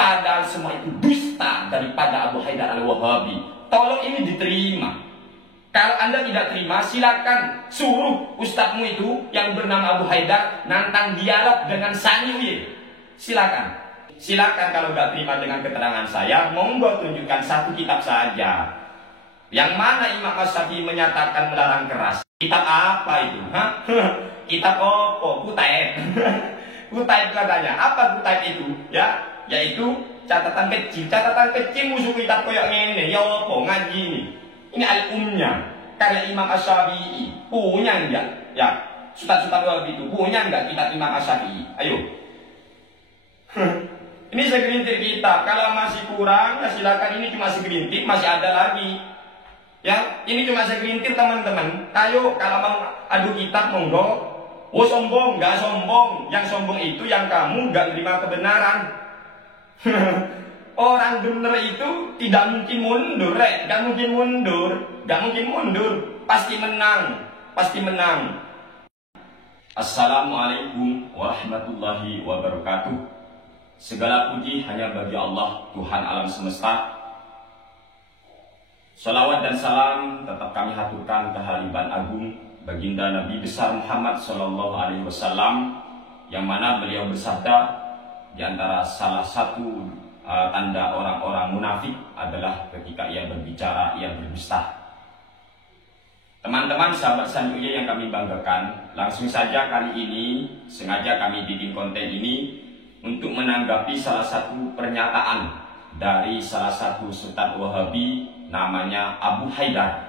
Padahal semua itu dusta daripada Abu Haidar Al-Wahabi. Tolong ini diterima. Kalau Anda tidak terima, silakan suruh ustadzmu itu yang bernama Abu Haidar nantang dialog dengan Sani Uye. Silakan. Silakan kalau nggak terima dengan keterangan saya, monggo tunjukkan satu kitab saja. Yang mana Imam Asy-Syafi'i menyatakan melarang keras. Kitab apa itu? Hah? Kitab apa? Kutaib. Kutaib katanya. Apa kutaib itu? Ya, yaitu catatan kecil. Catatan kecil musuh kitab koyok ngene. Ya apa? Ngaji ini. Ini al-umnya. Karya Imam Asy-Syafi'i. Punya enggak? Ya, Ustaz-ustaz Wahabi itu punya enggak kitab Imam Asy-Syafi'i? Ayo. Ini segelintir kitab. Kalau masih kurang, ya silakan. Ini cuma segelintir, masih ada lagi. Ya, ini cuma segelintir teman-teman. Ayo, kalau mau adu kitab monggo. Oh sombong, nggak sombong. Yang sombong itu yang kamu nggak terima kebenaran. Orang bener itu tidak mungkin mundur, nggak mungkin mundur, nggak mungkin mundur. Pasti menang, pasti menang. Assalamualaikum warahmatullahi wabarakatuh. Segala puji hanya bagi Allah, Tuhan alam semesta. Salawat dan salam tetap kami haturkan kehaliban agung baginda Nabi besar Muhammad Sallallahu Alaihi Wasallam, yang mana beliau bersabda di antara salah satu tanda orang-orang munafik adalah ketika ia berbicara ia berdusta. Teman-teman sahabat Sanduye yang kami banggakan, langsung saja kali ini sengaja kami bikin konten ini untuk menanggapi salah satu pernyataan dari salah satu Ustadz Wahabi namanya Abu Haidar.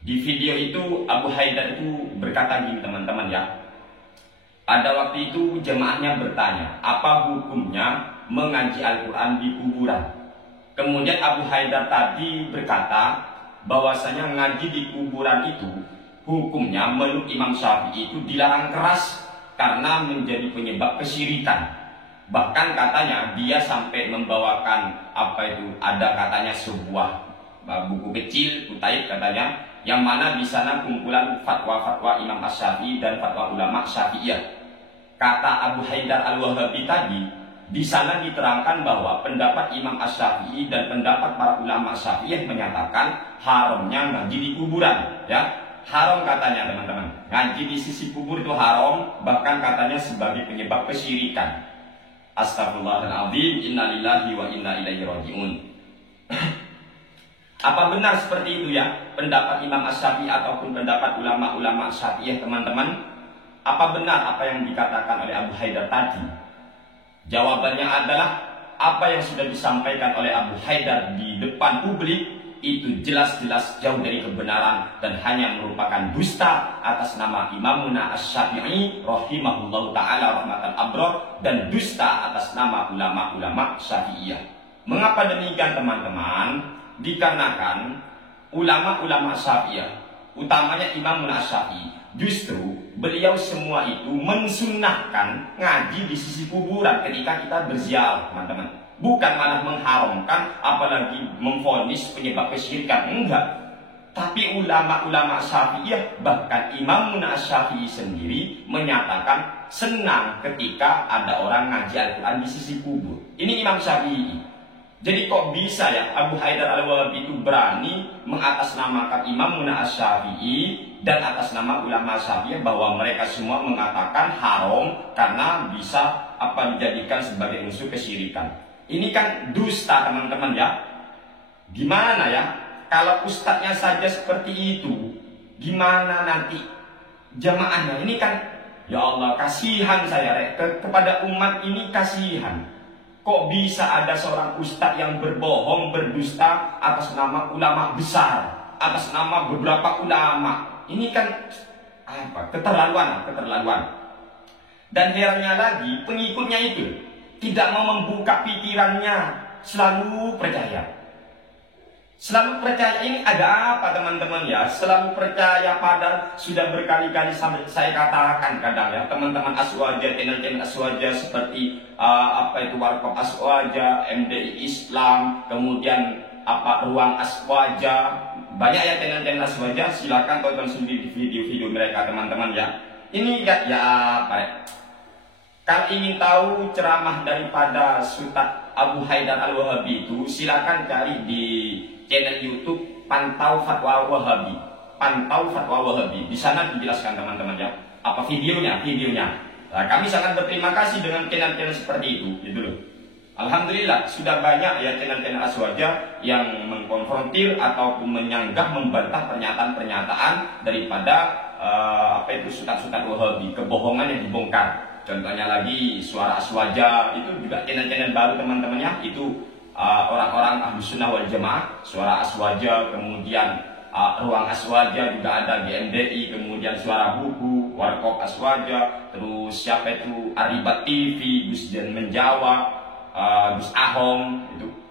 Di video itu Abu Haidar itu berkata gini teman-teman ya. Ada waktu itu jemaahnya bertanya, apa hukumnya mengaji Al-Quran di kuburan? Kemudian Abu Haidar tadi berkata bahwasanya ngaji di kuburan itu hukumnya menurut Imam Syafi'i itu dilarang keras karena menjadi penyebab kesyirikan. Bahkan katanya dia sampai membawakan apa itu, ada katanya sebuah buku kecil kutaib katanya, yang mana di sana kumpulan fatwa-fatwa Imam Asy-Syafi'i dan fatwa ulama Syafi'iyah. Kata Abu Haidar Al-Wahabi tadi, di sana diterangkan bahwa pendapat Imam Asy-Syafi'i dan pendapat para ulama Syafi'iyah menyatakan haramnya ngaji di kuburan, ya. Haram katanya teman-teman. Ngaji di sisi kubur itu haram, bahkan katanya sebagai penyebab kesyirikan. Astagfirullahaladzim, innalillahi wa inna ilaihi raji'un. Apa benar seperti itu ya pendapat Imam Asy-Syafi'i ataupun pendapat ulama-ulama Syafi'iyah teman-teman? Apa benar apa yang dikatakan oleh Abu Haidar tadi? Jawabannya adalah apa yang sudah disampaikan oleh Abu Haidar di depan publik itu jelas-jelas jauh dari kebenaran dan hanya merupakan dusta atas nama Imamuna Asy-Syafi'i rahimahullahu ta'ala rahmatan abrar, dan dusta atas nama ulama-ulama Syafi'iyah. Mengapa demikian teman-teman? Dikarenakan ulama-ulama Syafi'iyah, utamanya Imamuna Asy-Syafi'i, justru beliau semua itu mensunnahkan ngaji di sisi kuburan ketika kita berziarah teman-teman. Bukan malah mengharamkan, apalagi memvonis penyebab kesyirikan, enggak. Tapi ulama-ulama Syafi'iyah, bahkan Imam Asy-Syafi'i sendiri menyatakan senang ketika ada orang ngaji Al-Quran di sisi kubur. Ini Imam Syafi'i. Jadi kok bisa ya Abu Haidar Al-Wahabi itu berani mengatasnamakan Imam Asy-Syafi'i dan atas nama ulama Syafi'iyah bahwa mereka semua mengatakan haram karena bisa dijadikan sebagai unsur kesyirikan. Ini kan dusta teman-teman ya. Gimana ya kalau ustadznya saja seperti itu, gimana nanti jamaahnya? Ini kan ya Allah, kasihan saya kepada umat ini, kasihan. Kok bisa ada seorang ustadz yang berbohong, berdusta atas nama ulama besar, atas nama beberapa ulama? Ini kan keterlaluan. Dan herannya lagi pengikutnya itu tidak mau membuka pikirannya, selalu percaya. Selalu percaya, ini ada apa teman-teman ya? Selalu percaya, padahal sudah berkali-kali saya katakan kadang ya, teman-teman Aswaja, channel-channel Aswaja seperti Warkop Aswaja, MDI Islam, kemudian Ruang Aswaja, banyak ya channel-channel Aswaja, silakan tonton sendiri video-video mereka teman-teman ya. Ini ya Kalau ingin tahu ceramah daripada Ustaz Abu Haidar Al-Wahabi itu, silakan cari di channel YouTube Pantau Fatwa Wahabi. Pantau Fatwa Wahabi. Di sana dijelaskan teman-teman ya. Apa videonya? Nah, kami sangat berterima kasih dengan channel-channel seperti itu, gitu loh. Alhamdulillah sudah banyak ya channel-channel aswaja yang mengkonfrontir ataupun menyanggah, membantah pernyataan-pernyataan daripada Ustaz-Ustaz Wahabi, kebohongan yang dibongkar. Contohnya lagi Suara Aswaja, itu juga channel-channel baru teman-temannya. Itu orang-orang Ahlus Sunnah wal Jamaah, Suara Aswaja, kemudian Ruang Aswaja juga ada, GMDI, kemudian Suara Buku, Warkop Aswaja, terus siapa itu Aribat TV, Gus Jan Menjawab, Gus Ahong,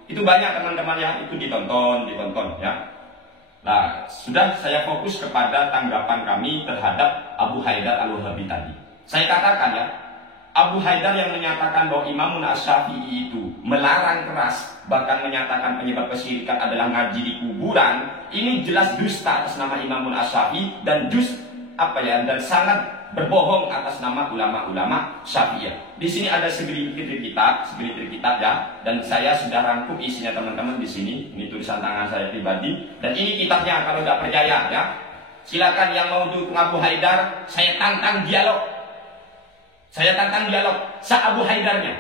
itu banyak teman-teman ya, itu ditonton ya. Nah, sudah saya fokus kepada tanggapan kami terhadap Abu Haidar Al-Wahabi tadi. Saya katakan ya, Abu Haidar yang menyatakan bahwa Imam Asy-Syafi'i itu melarang keras, bahkan menyatakan penyebab kesyirikan adalah ngaji di kuburan, ini jelas dusta atas nama Imam Asy-Syafi'i dan dan sangat berbohong atas nama ulama-ulama Syafi'iyah. Di sini ada segelintir kitab ya, dan saya sudah rangkum isinya teman-teman di sini. Ini tulisan tangan saya pribadi, dan ini kitabnya. Kalau nggak percaya ya, silakan yang mau dukung Abu Haidar, saya tantang dialog. Abu Haidarnya.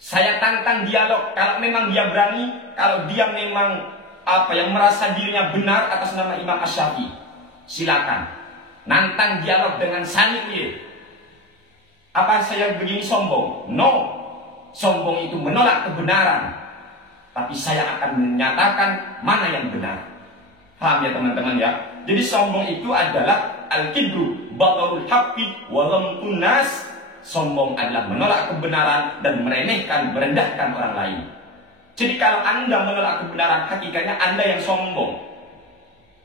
Saya tantang dialog. Kalau memang dia berani, kalau dia memang merasa dirinya benar atas nama Imam Asy-Syafi'i, silakan nantang dialog dengan Sani Uye. Apa saya begini sombong? No. Sombong itu menolak kebenaran. Tapi saya akan menyatakan mana yang benar. Paham ya teman-teman ya? Jadi sombong itu adalah al-kibru batarul haqqi wa ghamtun nas. Sombong adalah menolak kebenaran dan merendahkan orang lain. Jadi kalau Anda menolak kebenaran, hakikatnya Anda yang sombong.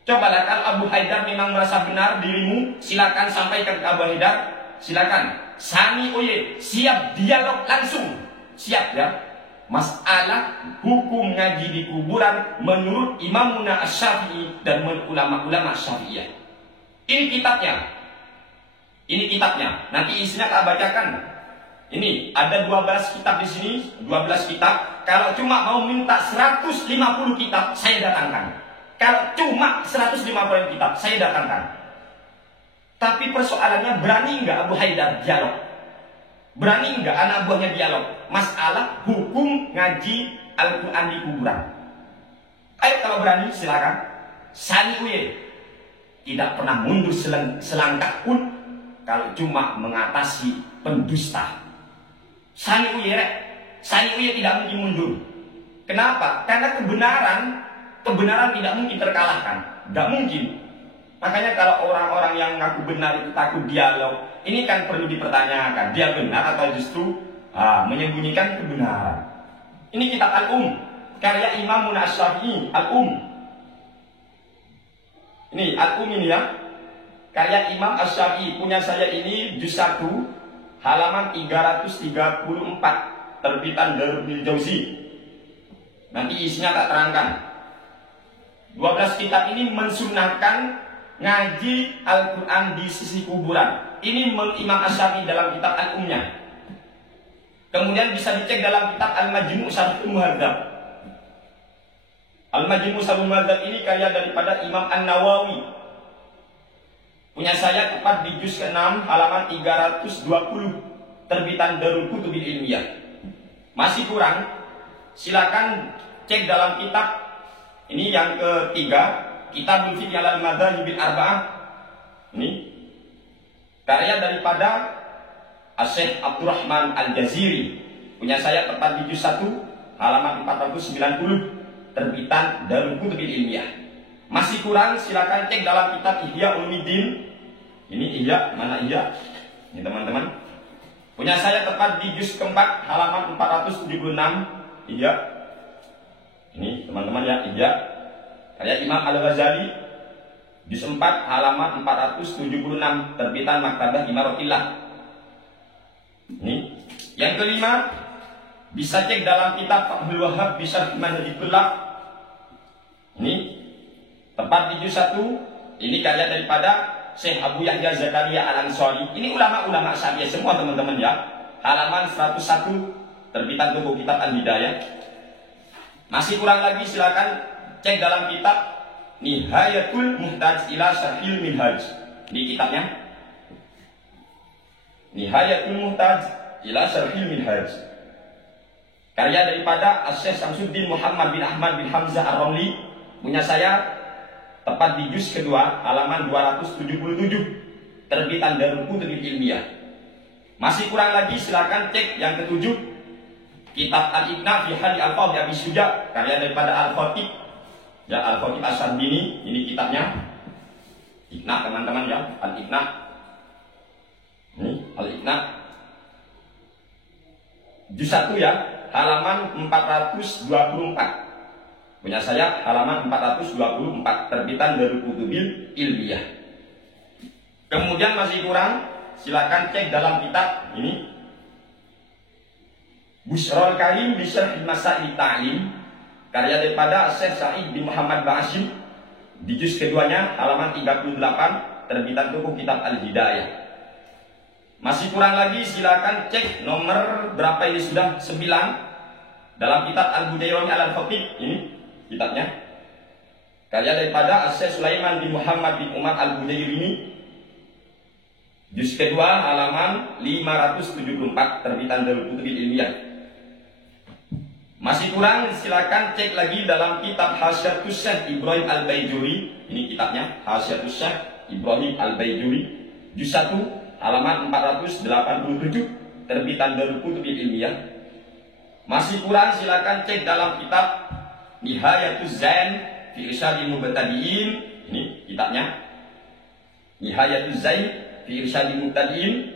Cobalah kalau Abu Haidar memang merasa benar dirimu, silakan sampaikan ke Abu Haidar. Silakan. Sani Oye, siap dialog langsung. Siap ya. Masalah hukum ngaji di kuburan menurut Imam Asy-Syafi'i dan ulama-ulama Syafi'iyah. Ini kitabnya. Nanti isinya tak bacakan. Ini ada 12 kitab di sini, 12 kitab. Kalau cuma mau minta 150 kitab, saya datangkan. Kalau cuma 150 kitab, saya datangkan. Tapi persoalannya, berani nggak Abu Haidar dialog? Berani nggak anak buahnya dialog? Masalah hukum ngaji Al-Quran di kuburan. Ayo kalau berani, silakan. Sani Uye tidak pernah mundur selangkah pun kalau cuma mengatasi pendusta. Sani Uye tidak mungkin mundur. Kenapa? Karena kebenaran tidak mungkin terkalahkan. Tidak mungkin. Makanya kalau orang-orang yang ngaku benar itu takut dialog, ini kan perlu dipertanyakan. Dia benar atau justru menyembunyikan kebenaran. Ini kitab karya Imam Asy-Syafi'i, Ini ini ya. Karya Imam Asy-Syafi'i, punya saya ini juz 1 halaman 334, terbitan Darul Jauzi. Nanti isinya tak terangkan. 12 kitab ini mensunahkan ngaji Al-Quran di sisi kuburan. Ini Imam Asy-Syafi'i dalam kitab Al-Umnya. Kemudian bisa dicek dalam kitab Al-Majmu' Syarhul Muhadzab. Al-Majmu' Syarhul Muhadzab ini karya daripada Imam An-Nawawi. Punya saya tepat di juz ke-6 halaman 320, terbitan Darul Kutubil Ilmiyah. Masih kurang, silakan cek dalam kitab ini yang ketiga, Kitabul Fiqh al-Madzahibil Arba'ah. Ini karya daripada Syekh Abdurrahman Al-Jaziri. Punya saya tepat di juz 1 halaman 490, terbitan Darul Kutubil Ilmiyah. Masih kurang, silakan cek dalam kitab Ihya Ulumuddin. Ini Ihya, mana Ihya? Ini teman-teman. Punya saya tepat di juz keempat halaman 476, Ihya. Ini teman-teman ya, Ihya. Karya Imam Al-Ghazali, juz 4 halaman 476, terbitan Maktabah Imaratillah. Ini. Yang kelima, bisa cek dalam kitab Fathul Wahhab Bisyarh Manhajitullah. Ini tepat di juz 1. Ini karya daripada Syekh Abu Yahya Zakaria Al-Ansari. Ini ulama-ulama Syafi'iyah semua teman-teman ya. halaman 101 terbitan Toko Kitab Al-Hidayah. Masih kurang lagi silakan cek dalam kitab Nihayatul Muhtaj ila Syarhil Minhaj. Di kitabnya Nihayatul Muhtaj ila Syarhil Minhaj, karya daripada Asy-Syaikh Syamsuddin Muhammad bin Ahmad bin Hamzah Ar-Ramli, punya saya, tepat di juz kedua halaman 277 terbitan Darul Kutubil Ilmiah. Masih kurang lagi silakan cek yang ketujuh, kitab Al-Iqna fi Hadi Al-Qadhi Abi Syuja, karya daripada Al-Khatib, ya Al-Khatib As-Sandini. Ini kitabnya Iqna teman-teman ya, Al-Iqna. Ini Al-Iqna juz 1 ya, halaman 424. Punya saya halaman 424 terbitan Darul Kutubil Ilmiah. Kemudian masih kurang, silakan cek dalam kitab ini Busrul Karim bi Syarh Masail Ta'lim, karya daripada Syekh Sa'id bin Muhammad Ba'asyim, di juz keduanya halaman 38 terbitan Toko Kitab Al-Hidayah. Masih kurang lagi silakan cek nomor berapa ini, sudah 9 dalam kitab Al-Budayrani Al-Khatib. Ini kitabnya, karya daripada Syekh Sulaiman bin Muhammad bin Umar Al-Budayrini, juz kedua halaman 574 terbitan Darul Kutubil Ilmiah. Masih kurang silakan cek lagi dalam kitab Hasyatus Syekh Ibrahim Al-Baijuri. Ini kitabnya Hasyatus Syekh Ibrahim Al-Baijuri, juz 1 halaman 487 terbitan Darul Kutubil Ilmiah. Masih kurang silakan cek dalam kitab Nihayatuz Zain fi Irsyadil Mubtadi'in. Ini kitabnya Nihayatuz Zain fi Irsyadil Mubtadi'in.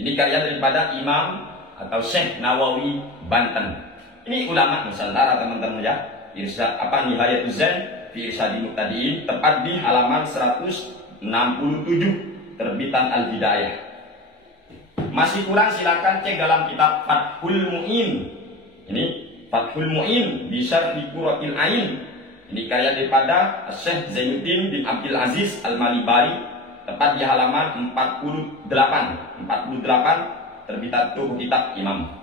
Ini karya daripada Imam atau Syekh Nawawi Banten. Ini ulama Nusantara teman-teman ya. Nihayatuz Zain fi Irsyadil Mubtadi'in, tepat di halaman 167 terbitan Al-Hidayah. Masih kurang silakan cek dalam kitab Fathul Mu'in. Ini Fathul Mu'in bi Syarhi Qurratil Ain. Ini karya daripada Syekh Zainuddin bin Abdul Aziz Al-Malibari, tepat di halaman 48 terbitan Toko Kitab Imam.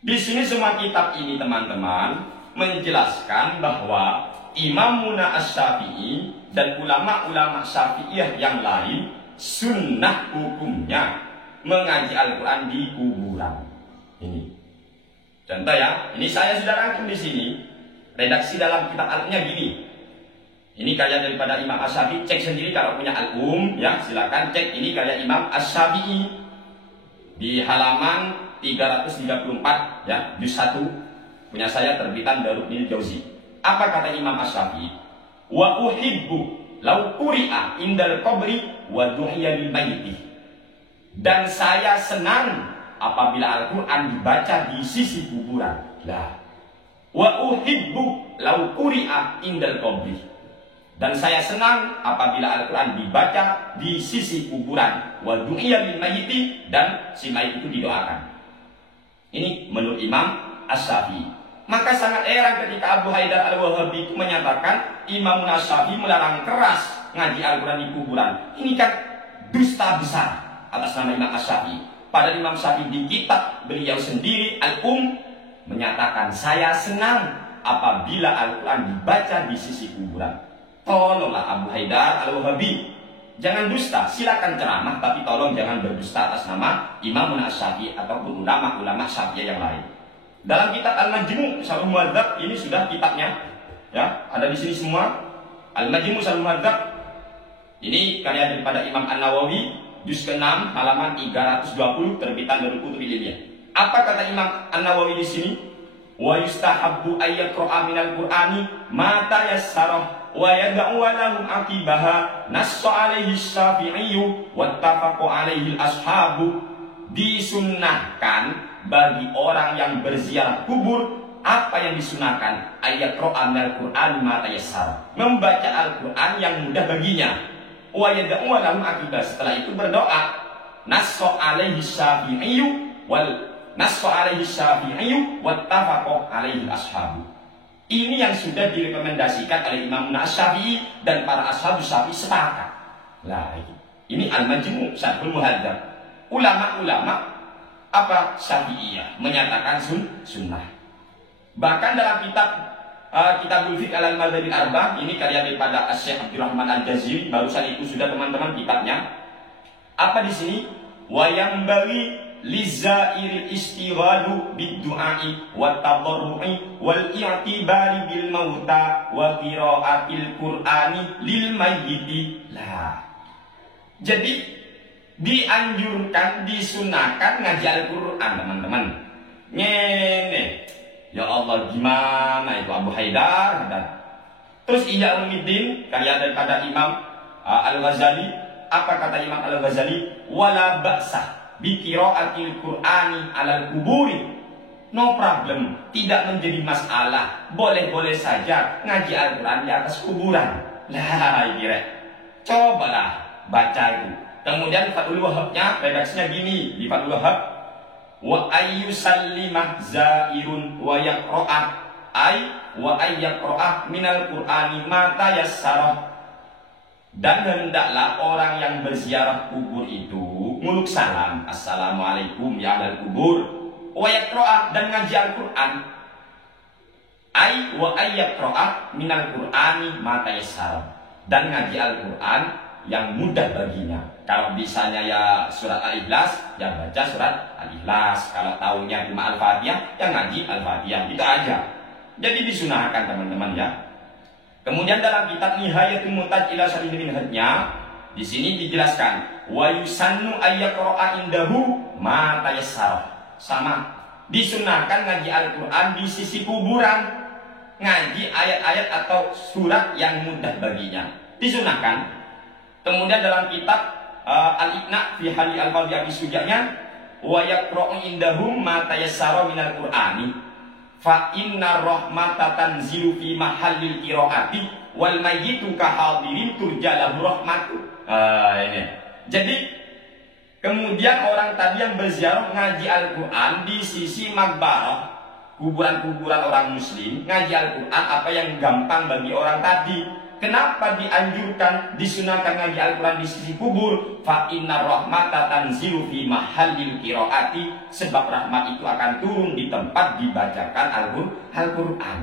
Di sini semua kitab ini teman-teman menjelaskan bahwa Imam Muna Asy-Syafi'i dan ulama-ulama Syafi'iyah yang lain sunnah hukumnya mengaji Al-Quran di kuburan. Ini contoh ya. Ini saya sudah rangkum di sini. Redaksi dalam kitab Al-Nya gini. Ini karya daripada Imam Asy-Syafi'i. Cek sendiri kalau punya Al-Um ya, silakan cek. Ini karya Imam Asy-Syafi'i di halaman 334 ya, juz 1. Punya saya terbitan Darul Jauzi. Apa kata Imam Asy-Syafi'i? Wa uhibbu law quri'a indal qabri wa du'iya bil mayyit. Dan saya senang apabila Al-Qur'an dibaca di sisi kuburan. Lah. Wa uhibbu law quri'a indal qabri. Dan saya senang apabila Al-Quran dibaca di sisi kuburan. Wa du'iya bil mayyit, dan si mayit itu didoakan. Ini menurut Imam Asy-Syafi'i. Maka sangat heran ketika Abu Haidar Al-Wahabi itu menyatakan Imam Asy-Syafi'i melarang keras ngaji Al-Quran di kuburan. Ini kan dusta besar atas nama Imam Asy-Syafi'i. Padahal Imam Syafi'i di kitab beliau sendiri Al-Um menyatakan saya senang apabila Al-Quran dibaca di sisi kuburan. Tolonglah Abu Haidar Al-Wahabi, jangan dusta. Silakan ceramah, tapi tolong jangan berdusta atas nama Imam Asy-Syafi'i ataupun ulama-ulama Syafi'iyah yang lain. Dalam kitab Al-Majmu' Syarh Muhadzab, ini sudah kitabnya ya, ada di sini semua. Al-Majmu' Syarh Muhadzab ini karya daripada Imam An-Nawawi, juz ke-6 halaman 320 terbitan Darul Kutubil Ilmiah. Apa kata Imam An-Nawawi di sini? Wa yustahabbu ayyaqra'a minal Qur'ani ma tayassara wa yad'u lahum aqibaha nassa 'alaihi Syafi'i wattafaqu 'alaihi al-ashabu. Disunnahkan bagi orang yang berziarah kubur apa yang disunahkan, ayat Quran Al-Quran ma tayassar, membaca Al-Quran yang mudah baginya. Wa yad'u lahum aqibah, setelah itu berdoa. Nassa 'alaihi Syafi'i wattafaqu 'alaihi al-ashabu. Ini yang sudah direkomendasikan oleh Imam Asy-Syafi'i dan para ashabus Syafi'i sepakat. Lah ini Al-Majmu' Syarhul Muhadzab. ulama-ulama apa Syafi'iyah menyatakan sunnah. Bahkan dalam Kitabul Fiqh al-Madhabil Arba'ah, ini karya daripada Syekh Abdurrahman Al-Jaziri, barusan itu sudah teman-teman kitabnya. Apa di sini? Wa yang bagi lizairil istighadu bid-du'ai wa tadarru'i wal i'tibari bil mauta wa qiraatil qur'ani lil mayyiti. Lah. Jadi dianjurkan, disunahkan ngaji Al-Qur'an, teman-teman. Ngene. Ya Allah, gimana itu Abu Haidar? Terus Ihya Ulumuddin, karya daripada Imam Al-Ghazali. Apa kata Imam Al-Ghazali? Wala ba'sah bi qiraatil Qur'ani 'alal quburi. No problem, tidak menjadi masalah. Boleh-boleh saja ngaji Al-Qur'an di atas kuburan. Lah, kira. Cobalah baca itu. Kemudian Fathul Wahhabnya redaksinya gini, di Fathul Wahhab, wa ayyusallimah zairun wa yaqra'ah wa ayyaqra'ah minal Qur'ani ma tayassara. Dan hendaklah orang yang berziarah kubur itu muluk salam, assalamualaikum ya ahlal kubur, wa yaqra'ah, dan ngaji Al-Qur'an, wa ayyaqra'ah minal Qur'ani ma tayassara, dan ngaji Al-Qur'an yang mudah baginya. Kalau bisanya ya surat Al-Ikhlas, ya baca surat Al-Ikhlas. Kalau tahunya cuma Al-Fatihah, ya ngaji Al-Fatihah. Itu aja. Jadi disunahkan, teman-teman, ya. Kemudian dalam kitab Nihayatul Muhtaj ila Syarhi Minhajnya, di sini dijelaskan wa yusannu ayyaqra'a indahu ma tayassara. Sama, disunahkan ngaji Al-Qur'an di sisi kuburan, ngaji ayat-ayat atau surat yang mudah baginya. Disunahkan. Kemudian dalam kitab Al-Iqna fi Hali Al-Fadhi Abi Sujanya, wa yaqra'u indahum ma tayassara minal Qur'ani fa inna rahmata tanzilu fi mahallil qiraati wal mayyitu ka hadirin turjalahu rahmatu. Ini. Jadi kemudian orang tadi yang berziarah ngaji Al-Qur'an di sisi makbarah, kuburan-kuburan orang muslim, ngaji Al-Qur'an apa yang gampang bagi orang tadi. Kenapa dianjurkan, disunahkan ngaji Al-Quran di sisi kubur? Fa inna rahmata tanzilu fi mahallil qiraati, sebab rahmat itu akan turun di tempat dibacakan Al-Quran.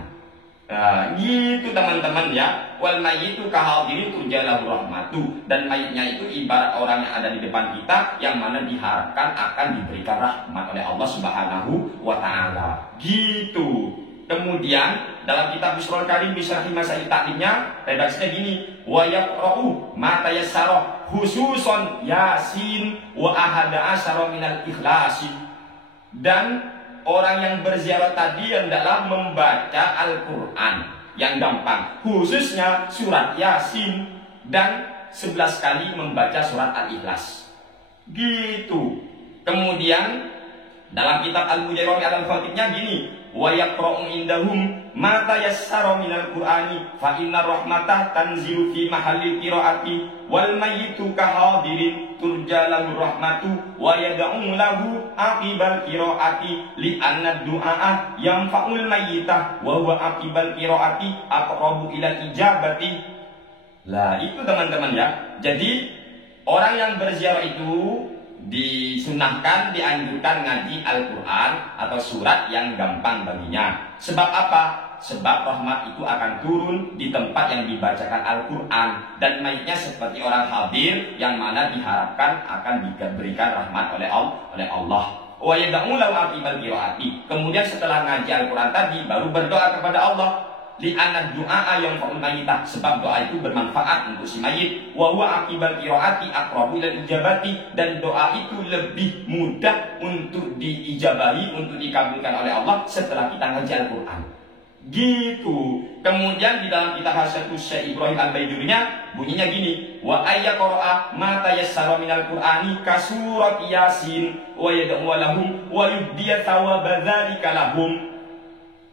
Nah, gitu teman-teman, ya. Wal mayyitu kahadirin turjalahu rahmatu, dan mayitnya itu ibarat orang yang ada di depan kita, yang mana diharapkan akan diberikan rahmat oleh Allah Subhanahu wa Ta'ala. Gitu. Kemudian dalam kitab Bisrul Karim Bisrahi Masail Ta'limnya, redaksinya gini, wa yaqra'u ma tayassara khususon Yasin wa ahada asyara minal Ikhlasi. Dan orang yang berziarah tadi hendaklah membaca Al-Qur'an yang gampang, khususnya surat Yasin, dan 11 kali membaca surat Al-Ikhlas. Gitu. Kemudian dalam kitab Al-Mujairami Al-Fatihnya gini, wa yaqra'u indahum ma tayassara minal Qur'ani fa inna rahmatah tanzilu fi mahallil qiraati wal mayyitu kahadirin turjalahu rahmatu wa yad'u lahu aqibal qiraati li anna du'a yanfa'ul mayyitah wa huwa aqibal qiraati aqrabu ila ijabati. Lah, itu teman-teman, ya. Jadi orang yang berziarah itu disunahkan, dianjurkan ngaji Al-Quran atau surat yang gampang baginya. Sebab apa? Sebab rahmat itu akan turun di tempat yang dibacakan Al-Quran, dan mayitnya seperti orang hadir yang mana diharapkan akan diberikan rahmat oleh Allah. Wa yad'u lahu aqibal qiraati. Kemudian setelah ngaji Al-Quran tadi baru berdoa kepada Allah. Li'anna du'a yang fa'ul mayyitah, sebab doa itu bermanfaat untuk si mayit. Wa huwa aqibal qiraati aqrabu ila ijabati, dan doa itu lebih mudah untuk diijabahi, untuk dikabulkan oleh Allah setelah kita ngaji Al-Qur'an. Gitu. Kemudian di dalam kitab Hasyatus Syekh Ibrahim Al-Baijurinya bunyinya gini, wa ayyaqra'a ma tayassara minal Qur'ani ka surat Yasin wa yad'u lahum wa yubdiya thawaba dzalika lahum.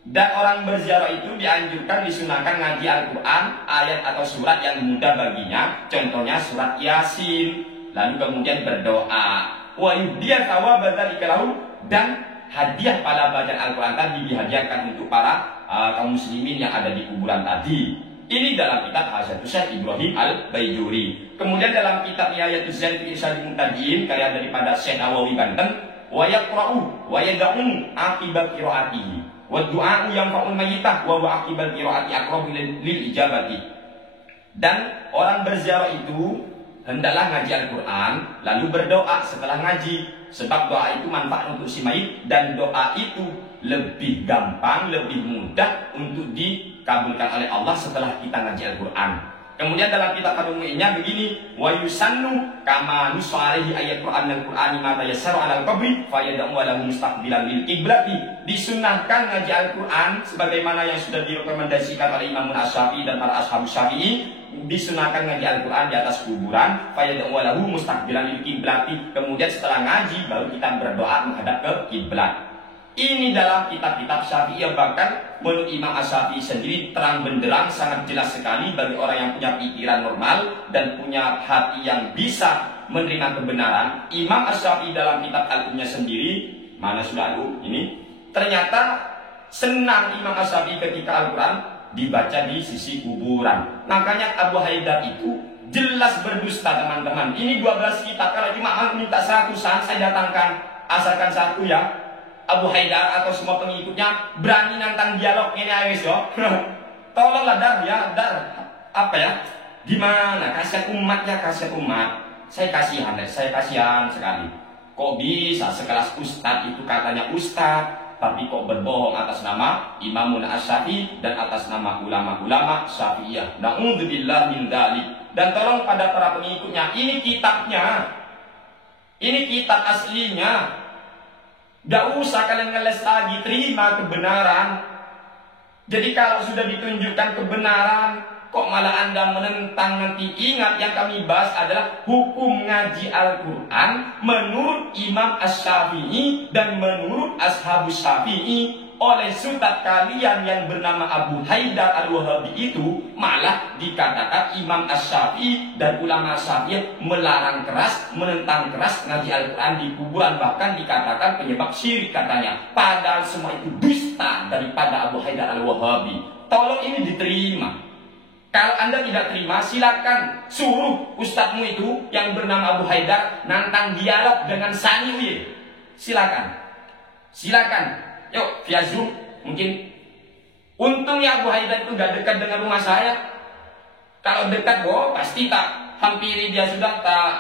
Dan orang berziarah itu dianjurkan, disunahkan ngaji Al-Quran, ayat atau surat yang mudah baginya. Contohnya surat Yasin. Lalu kemudian berdoa. Wa yudhiya thawaba dzalika lahum, dan hadiah pada bacaan Al-Quran tadi dihadiahkan untuk para kaum muslimin yang ada di kuburan tadi. Ini dalam kitab Hasyatus Syekh Ibrahim Al-Baijuri. Kemudian dalam kitab Nihayatul Zain fi Irsyadil Muqtadin karya daripada Syekh Nawawi Banten, wa yaqra'u wa yad'u akibat qiraatihi wa du'a'u yanfa'ul mayyitah wa huwa akibat qiraati aqrabu lil ijabati. Dan orang berziarah itu hendaklah ngaji Al-Quran lalu berdoa setelah ngaji, sebab doa itu manfaat untuk si mayit dan doa itu lebih gampang, lebih mudah untuk dikabulkan oleh Allah setelah kita ngaji Al-Quran. Kemudian dalam kitab Al-Mu'innya begini, wa yusannu kama nusalih ayat Quran Al-Qur'ani ma tayassaru 'alal qabri fa yad'u lahu mustaqbilan lil qiblati. Disunnahkan ngaji Al-Quran sebagaimana yang sudah direkomendasikan oleh Imam Asy-Syafi'i dan para ashab Syafi'i. Disunahkan ngaji Al-Quran di atas kuburan fa yad'u lahu mustaqbilan lil qiblati. Kemudian setelah ngaji baru kita berdoa menghadap ke kiblat. Ini dalam kitab-kitab Syafi'i, bahkan menurut Imam Asy-Syafi'i sendiri terang benderang, sangat jelas sekali bagi orang yang punya pikiran normal dan punya hati yang bisa menerima kebenaran. Imam Asy-Syafi'i dalam kitab Al-Umnya sendiri, mana sudah ini, ternyata senang Imam Asy-Syafi'i ketika Al-Quran dibaca di sisi kuburan. Makanya Abu Haidar itu jelas berdusta, teman-teman. Ini 12 kitab, kalau cuma minta 100-an saya datangkan, asalkan satu ya. Abu Haidar atau semua pengikutnya berani nantang dialog ini awis yo. Tolonglah Dar ya, Dar. Apa ya? Gimana? Kasihan umatnya, kasihan umat. Saya kasihan sekali. Kok bisa sekelas ustadz itu katanya ustadz, tapi kok berbohong atas nama Imamun Asy-Syafi'i dan atas nama ulama-ulama Syafi'iyah. Na'udzubillah min dzalik. Dan tolong pada para pengikutnya, ini kitabnya. Ini kitab aslinya. Gak usah kalian ngeles lagi, terima kebenaran. Jadi kalau sudah ditunjukkan kebenaran, kok malah Anda menentang? Nanti ingat yang kami bahas adalah hukum ngaji Al-Quran menurut Imam Asy-Syafi'i dan menurut Ashabus Syafi'i. Oleh sultan kalian yang bernama Abu Haidar Al-Wahabi itu malah dikatakan Imam Asy-Syafi'i dan ulama Syafi'i melarang keras, menentang keras ngaji Al-Quran di kuburan, bahkan dikatakan penyebab syirik katanya. Padahal semua itu dusta daripada Abu Haidar Al-Wahabi. Tolong ini diterima. Kalau Anda tidak terima, silakan suruh ustadzmu itu yang bernama Abu Haidar nantang dialog dengan Saniwi. Silakan. Yuk, via Zoom mungkin. Untungnya Abu Haidar itu gak dekat dengan rumah saya. Kalau dekat, pasti tak hampiri dia sudah tak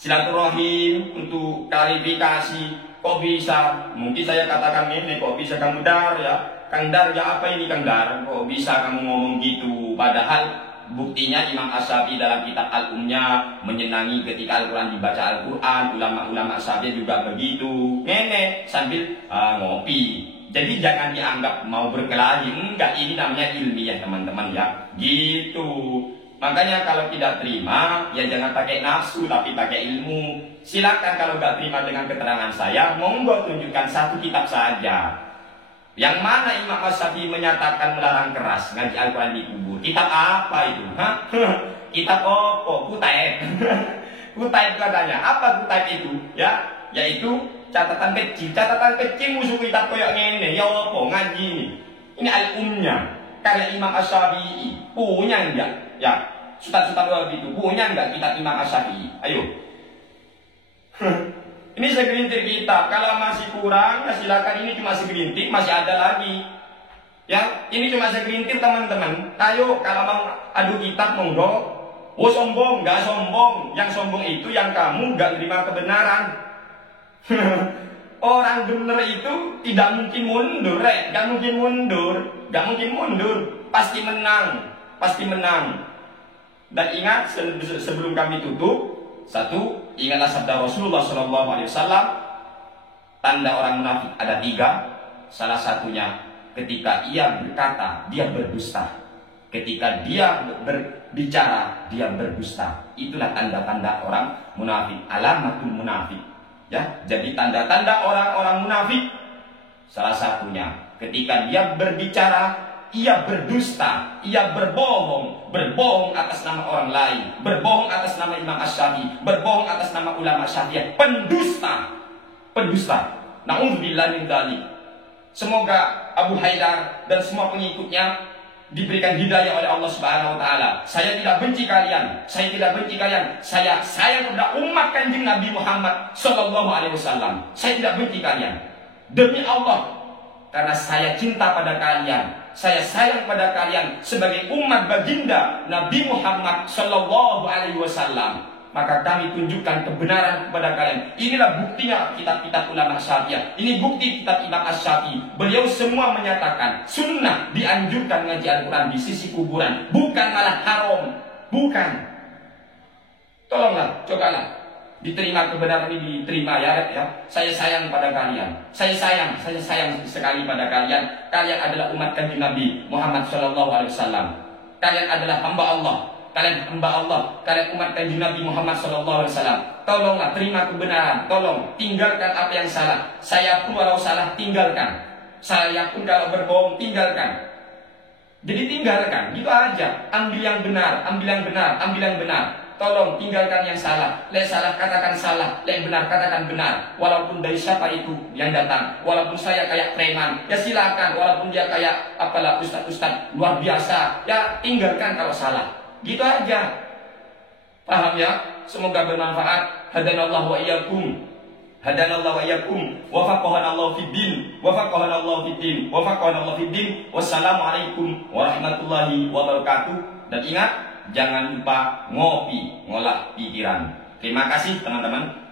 silaturahim untuk klarifikasi. Kok bisa? Mungkin saya katakan ini, kok bisa kamu Dar ya? Kang Dar ya, apa ini Kang Dar? Kok bisa kamu ngomong gitu? Padahal buktinya Imam Asy-Syafi'i dalam kitab Al-Umnya menyenangi ketika Al-Quran dibaca Al-Quran. Ulama-ulama Syafi'i juga begitu. Nenek sambil ngopi. Jadi jangan dianggap mau berkelahi. Enggak, ini namanya ilmiah teman-teman ya. Gitu. Makanya kalau tidak terima, ya jangan pakai nafsu tapi pakai ilmu. Silakan kalau nggak terima dengan keterangan saya, monggo tunjukkan satu kitab saja. Yang mana Imam Asy-Syafi'i menyatakan melarang keras ngaji Al-Quran di kubur. Kitab apa itu? Kitab apa? Kutaib. Kutaib katanya. Apa Kutaib itu? Ya, yaitu catatan kecil. Catatan kecil musuh kitab koyok ngene. Ya apa ngaji ini? Ini Al-Umnya karya Imam Asy-Syafi'i. Punya enggak? Ya, Ustaz-ustaz itu punya enggak kitab Imam Asy-Syafi'i? Ayo. Ini segelintir kitab. Kalau masih kurang, ya silakan. Ini cuma segelintir, masih ada lagi. Ya, ini cuma segelintir teman-teman. Ayo, kalau mau adu kitab monggo. Oh sombong, nggak sombong. Yang sombong itu yang kamu nggak terima kebenaran. Orang bener itu tidak mungkin mundur, nggak mungkin mundur, pasti menang. Dan ingat sebelum kami tutup. Satu, ingatlah sabda Rasulullah SAW, tanda orang munafik ada 3. Salah satunya ketika ia berkata, dia berdusta. Ketika dia berbicara, dia berdusta. Itulah tanda-tanda orang munafik, alamatul munafik. Ya, jadi tanda-tanda orang-orang munafik salah satunya ketika dia berbicara, ia berdusta, ia berbohong atas nama orang lain, berbohong atas nama Imam Asy-Syafi'i, berbohong atas nama ulama Syafi'iyah, pendusta. Na'udzubillah min dzalik. Semoga Abu Haidar dan semua pengikutnya diberikan hidayah oleh Allah Subhanahu wa taala. Saya tidak benci kalian, saya tidak benci kalian. Saya sayang kepada umat Kanjeng Nabi Muhammad sallallahu alaihi wasallam. Saya tidak benci kalian. Demi Allah, karena saya cinta pada kalian, saya sayang pada kalian sebagai umat baginda Nabi Muhammad sallallahu alaihi wasallam. Maka kami tunjukkan kebenaran kepada kalian. Inilah buktinya kitab-kitab ulama Syafi'iyah. Ini bukti kitab Imam Asy-Syafi'i. Beliau semua menyatakan sunnah dianjurkan ngaji Al-Quran di sisi kuburan, bukan malah haram. Bukan. Tolonglah, cobalah diterima kebenaran ini, diterima ya. Saya sayang pada kalian. Saya sayang sekali pada kalian. Kalian adalah umat Kanjeng Nabi Muhammad sallallahu alaihi wasallam. Kalian adalah hamba Allah. Kalian hamba Allah, kalian umat Kanjeng Nabi Muhammad sallallahu alaihi wasallam. Tolonglah terima kebenaran, tolong tinggalkan apa yang salah. Saya pun kalau salah tinggalkan. Saya pun kalau berbohong tinggalkan. Jadi tinggalkan, gitu aja. Ambil yang benar, ambil yang benar, ambil yang benar. Tolong tinggalkan yang salah. Lek salah katakan salah, lek benar katakan benar. Walaupun dari siapa itu yang datang, walaupun saya kayak preman, ya silakan. Walaupun dia kayak apalah ustaz-ustaz luar biasa, ya tinggalkan kalau salah. Gitu aja. Paham ya? Semoga bermanfaat. Hadanallahu wa iyyakum. Hadanallahu wa iyyakum. Wa faqahanallahu fid din. Wa faqahanallahu fid din. Wa faqahanallahu fid din. Wassalamualaikum warahmatullahi wabarakatuh. Dan ingat, jangan lupa ngopi, ngolah pikiran. Terima kasih teman-teman.